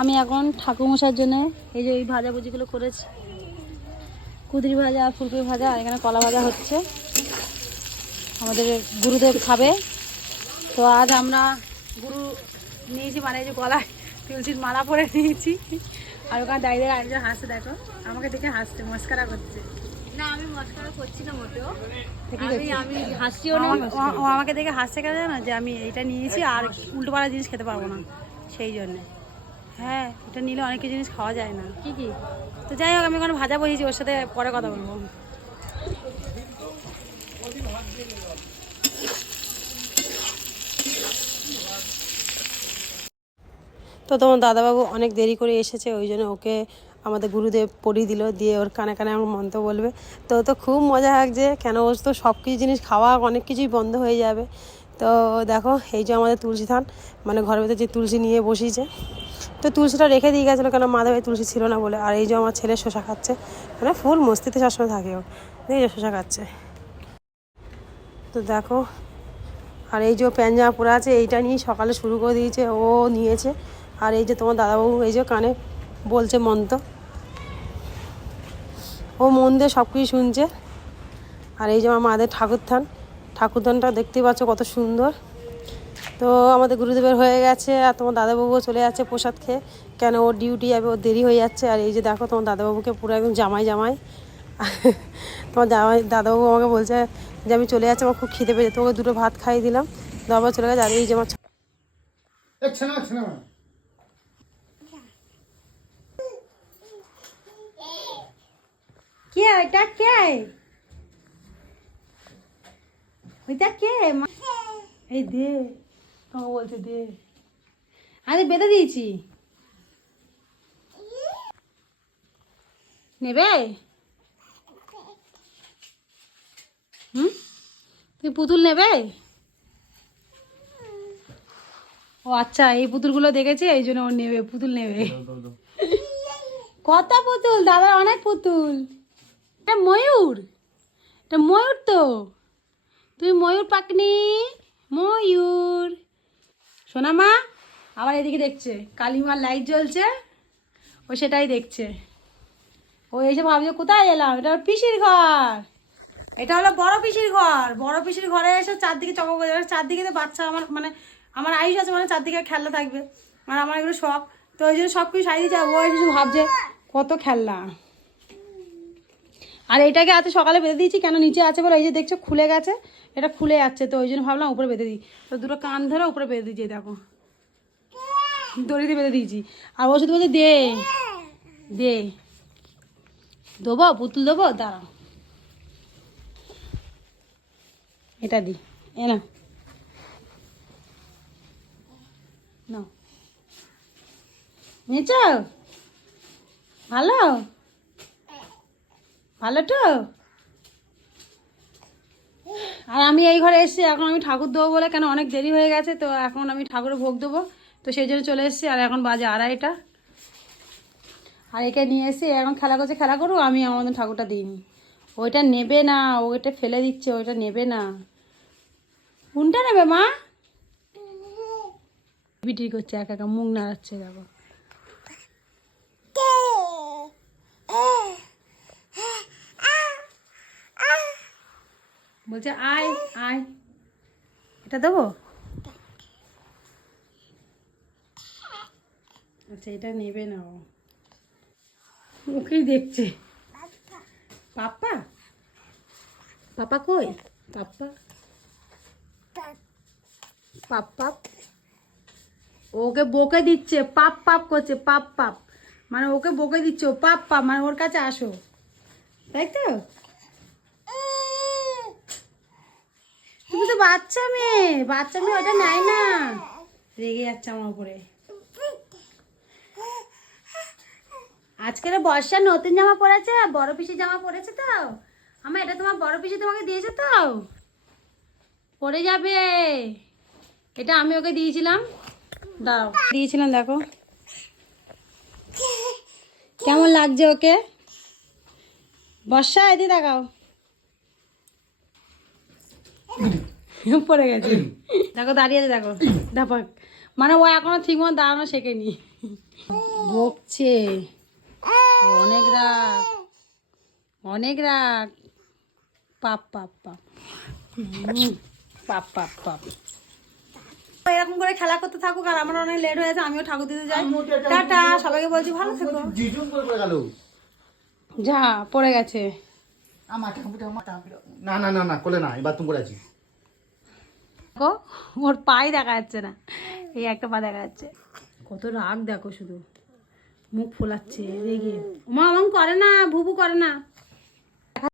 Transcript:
আমি এখন ঠাকুরমশার জন্য এই যে এই ভাজাভুজিগুলো করেছি। কুদরি ভাজা, ফুলকপি ভাজা, আর এখানে কলা ভাজা হচ্ছে। আমাদের গুরুদেব খাবে। তো আজ আমরা গুরু নিয়েছি মানে যে গলায় তুলসীর মালা পরে নিয়েছি। আর ওখানে দাঁড়িয়ে আরেকজন হাসছে, দেখো। আমাকে দেখে হাসছে, মস্কারা করছে। না আমি মস্কারা করছি না মোটেও তো কি আমি করছে? হাসিও না। আমাকে- ও- ও আমাকে দেখে হাসছে কেন জানো? যে আমি এটা নিয়েছি আর উল্টো পাল্টা জিনিস খেতে পারব না সেই জন্যে। হ্যাঁ এটা নিলে অনেক কিছু জিনিস খাওয়া যায় না। কি কি? তো যাই হোক আমি ওখানে ভাজা বসেছি ওর সাথে পরে কথা বলব। তো তোমার দাদাবাবু অনেক দেরি করে এসেছে ওই জন্য ওকে আমাদের গুরুদেব পড়িয়ে দিল, দিয়ে ওর কানে কানে আমার মন্ত্র বলবে। তো তো খুব মজা লাগছে কেন ওর তো সব কিছু জিনিস খাওয়া, অনেক কিছুই বন্ধ হয়ে যাবে। তো দেখো, এই যে আমাদের তুলসী থান মানে ঘরের ভেতরে যে তুলসী নিয়ে বসিয়েছে। তো তুলসীটা রেখে দিয়ে গেছিল কেন মাধবের তুলসী ছিল না বলে। আর এই যে আমার ছেলে শশা খাচ্ছে মানে ফুল মস্তিতে সবসময় থাকে ও দেখি শশা খাচ্ছে। তো দেখো, আর এই যে জামা পরে আছে, এইটা নিয়ে সকালে শুরু করে দিয়েছে, ও নিয়েছে। আর এই যে তোমার দাদাবাবু, এই যে কানে বলছে মন্ত্র। ও মন দিয়ে সব কিছু শুনছে। আর এই যে আমার মাদের ঠাকুরথান, ঠাকুরথানটা দেখতেই পাচ্ছ কত সুন্দর। তো আমাদের গুরুদেবের হয়ে গেছে আর তোমার দাদাবাবুও চলে যাচ্ছে প্রসাদ খেয়ে। কেন ওর ডিউটি যাবে ওর দেরি হয়ে যাচ্ছে আর এই যে দেখো তোমার দাদাবাবুকে পুরো একদম জামাই জামাই। তোমার জামাই, দাদাবাবু আমাকে বলছে যে আমি চলে যাচ্ছি, আমার খুব খিদে পেয়েছে। তোমাকে দুটো ভাত খাইয়ে দিলাম। দাবা চলে গেছে আর এই যে আমার কে? ওইটা কে এই দে বলছে দে। আমি বেঁধে দিয়েছি। নেবে? হুম? তুই পুতুল নেবে? ও আচ্ছা এই পুতুলগুলো দেখেছে এই জন্য ও নেবে পুতুল নেবে। কত পুতুল দাদার অনেক পুতুল। এটা ময়ূর। এটা ময়ূর তো। তুই ময়ূর পাকনি? ময়ূর। সোনা মা, আবার এদিকে দেখছে, কালিমার লাইট জ্বলছে, ও সেটাই দেখছে। ও এসে ভাবছে, কোথায় এলাম? এটা পিসির ঘর। এটা হলো বড় পিসির ঘর। বড় পিসির ঘরে এসে চারদিকে চক করে চারদিকে তো বাচ্চা আমার মানে আমার আয়ুষ আছে মানে চারদিকে খেলনা থাকবে। আর আমার এগুলো শখ। তো ওই জন্য সব কিছু সাই দিচ্ছে আর ও এসে ভাবছে, কত খেলনা? আর এটাকে এত সকালে বেঁধে দিয়েছি, কেন নিচে আছে বলে, এই যে দেখছ খুলে গেছে, এটা খুলে যাচ্ছে, তো ওই জন্য ভাবলাম উপরে বেঁধে দিই। তো দুটো কান ধরে উপরে বেঁধে দিয়েছি দেখো। দড়িতে বেঁধে দিয়েছি। আর ওষুধ বলছে দে দে। দেবো, পুতুল দেবো, দাঁড়াও। এটা দি, এ না নাও। নিয়েছ? ভালো? ভালো তো আর আমি এই ঘরে এসেছি এখন আমি ঠাকুর দেবো বলে কেন অনেক দেরি হয়ে গেছে তো এখন আমি ঠাকুরের ভোগ দেবো। তো সেই জন্য চলে এসেছি আর এখন বাজে আড়াইটা। আর একে নিয়ে এসে এখন খেলা করছে খেলা করুক আমি আমাদের ঠাকুরটা দিইনি। ওইটা নেবে না ওইটা ফেলে দিচ্ছে ওইটা নেবে না। কোনটা নেবে মা? বিটি করছে একা একা মুখ নাড়াচ্ছে দেখো। বলছে, আয় আয়। এটা দেবো? আচ্ছা এটা নেবে না ও। ওকেই দেখছে। পাপ্পা? পাপা কই? পাপ্পা? পাপ পাপ ওকে বকে দিচ্ছে, পাপ পাপ করছে, পাপ পাপ। মানে ওকে বকে দিচ্ছে পাপ পাপ। মানে ওর কাছে আসো। তাই তো তুমি তো বাচ্চা মেয়ে বাচ্চা মেয়ে ওটা নেয় না। রেগে যাচ্ছে আমার উপরে। আজকের বর্ষার নতুন জামা পরেছে বড় পিসি জামা পরেছে তো। আমার এটা তোমার বড় পিসি তোমাকে দিয়েছে তো? পরে যাবে। এটা আমি ওকে দিয়েছিলাম। দাও। দিয়েছিলাম, দেখো। কেমন লাগছে ওকে? বর্ষা এদি দেখাও পড়ে গেছে। দেখো দাঁড়িয়ে আছে দেখো। দাপাক মানে ও এখনও ঠিক মতো দাঁড়ানো শেখেনি। বকছে। অনেক রাগ। অনেক রাগ। পাপ পাপ পাপ। পাপ পাপ পাপ। এরকম করে খেলা করতে থাকুক আর আমার অনেক লেট হয়ে আমিও ঠাকুর দিতে যাই। টাটা সবাইকে বলছি ভালো থেকো। যা পড়ে গেছে। না না না না কোলে না এবার তুমি করে আছি। দেখো ওর পায়ে দেখা যাচ্ছে না। এই একটা পা দেখা যাচ্ছে। কত রাগ দেখো শুধু। মুখ ফোলাচ্ছে রেগে। মা অমন করে না ভুবু করে না।